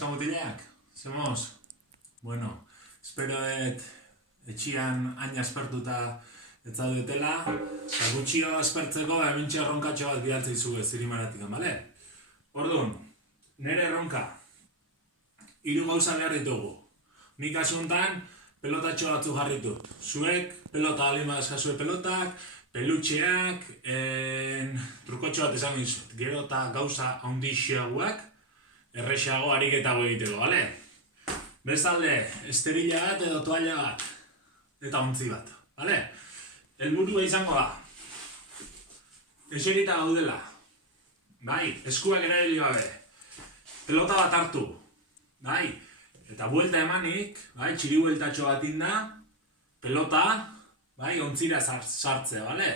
neskamutilak, zemoz? Bueno, espero etxian hain aspertuta ez zaudetela, eta gutxio aspertzeko hementxe erronkatxo bat bidaltzei zuge zirimaratik, bale? Orduan, nire erronka, 3 gauza behar ditugu. Nik asuntan, pelotatxo batzu jarritut. Zuek, pelota alima eskazue pelotak, pelutxeak, trukotxo bat esan dizut. Gero eta gauza handixiagoak, errexeago ariketago egiteko, bale? Bestalde, esterila bat edo toalla bat, eta ontzi bat, bale? Helburua izango da. Eserita gaudela, bai, eskuak erabili gabe, pelota bat hartu, bai, eta buelta emanik, bai, txiri bueltatxo bat inda, pelota, bai, ontzira sartzea, bale?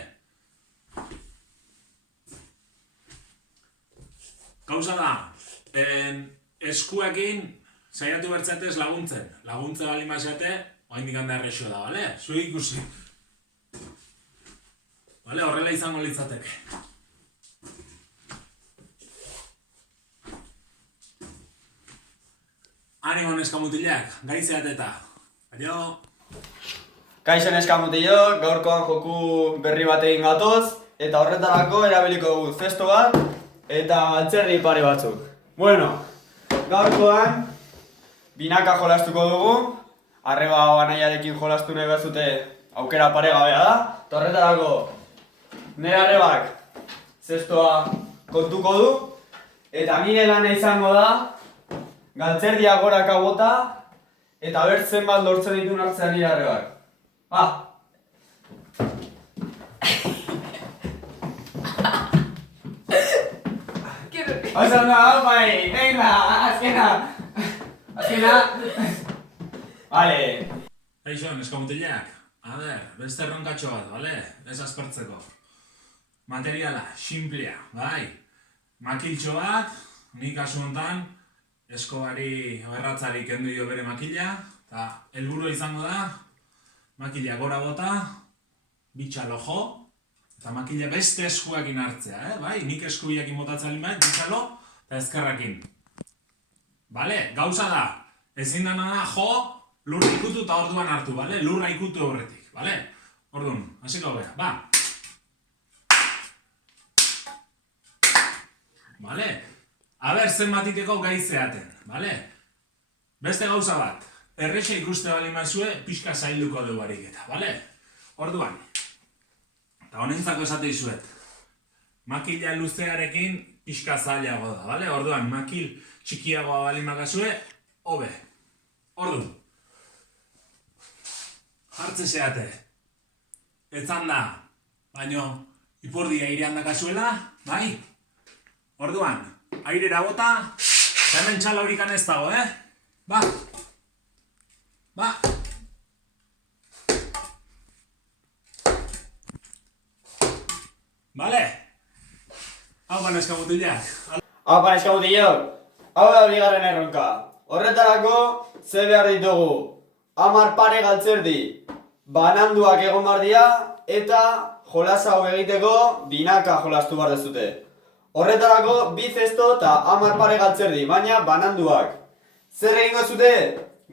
Gauza da, eskuekin saiatu bertzatez laguntzen. Laguntze bali maziate, oaindik handa errexo da, bale? Zuek ikusi. Bale, horrela izango litzateke. Animo neskamutilak, gaizeat eta. Adio! Kaixo neskamutilok, gaurkoan joku berri bat egin gatoz, eta horretarako erabiliko dugu zesto bat, eta galtzerdi pare batzuk. Bueno, gaurkoan binaka jolastuko dugu, arreba banaiarekin jolastu nahi bezute aukera paregabea da, eta horretarako nire arrebak zestoa kontuko du, eta nire lana izango da galtzerdia goraka bota, eta bert zenbat lortzen ditun hartzea nire arrebak. Oso ondo, bai, venga, azkena. Vale. Eixo, neskamutilak, a ber, beste erronkatxo bat, bale? Ez aspertzeko. Materiala, simplea, bai? Makiltxo bat, nik kasu hontan, eskobari erratzari kendu dio bere makila, eta helburua izango da, makila gora bota, bitxalo jo, eta makila beste eskuakin hartzea, bai? Nik eskubiakin botatzen bat, bitxalo, eta ezkerrakin. Bale, gauza da, ezin dana da jo, lurra ikutu eta orduan hartu, bale? Lurra ikutu horretik, bale? Orduan, hasiko gara, ba? Bale? Aber zenbatiteko gaizeaten, bale? Beste gauza bat, errexe ikuste bali mazue, pixka zailduko dugu ariketa, bale? Orduan, eta honentzako esate izuet, makila luzearekin pixka zailago da, bale? Orduan, makil txikiagoa bali magazue, hobe. Orduan, hartze zeate, etzan da, baino ipurdi airean dakazuela, bai? Orduan, airera bota, eta hemen txala horikan ez dago, Ba! Ba! Bale? Hau ba neskamutilak. Hau neskamutilok, hau da bigarren erronka. Horretarako, ze behar ditugu 10 pare galtzerdi bananduak egon behar dira, eta jolas hau egiteko binaka jolastu behar dezute. Horretarako, 2 zesto eta 10 pare galtzerdi, baina bananduak. Zer egingo zute?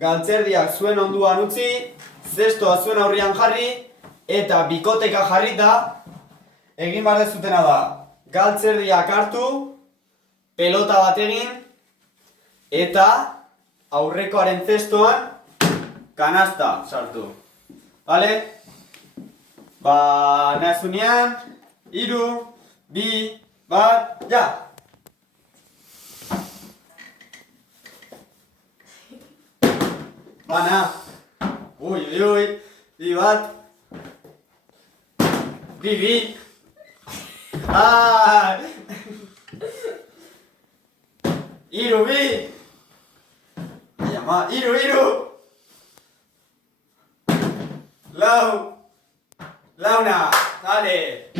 Galtzerdiak zuen onduan utzi, zestoa zuen aurrian jarri, eta bikoteka jarrita, egin behar dezutena da. Galtzerdiak hartu, pelota bat egin, eta aurrekoaren zestoan kanasta sartu. Bale? Ba, nazunean, 3, 2, 1, ja! Bana! Ui, 2 bat! 2! Ah! 3, 2! Ama, 3! Launa! Dale!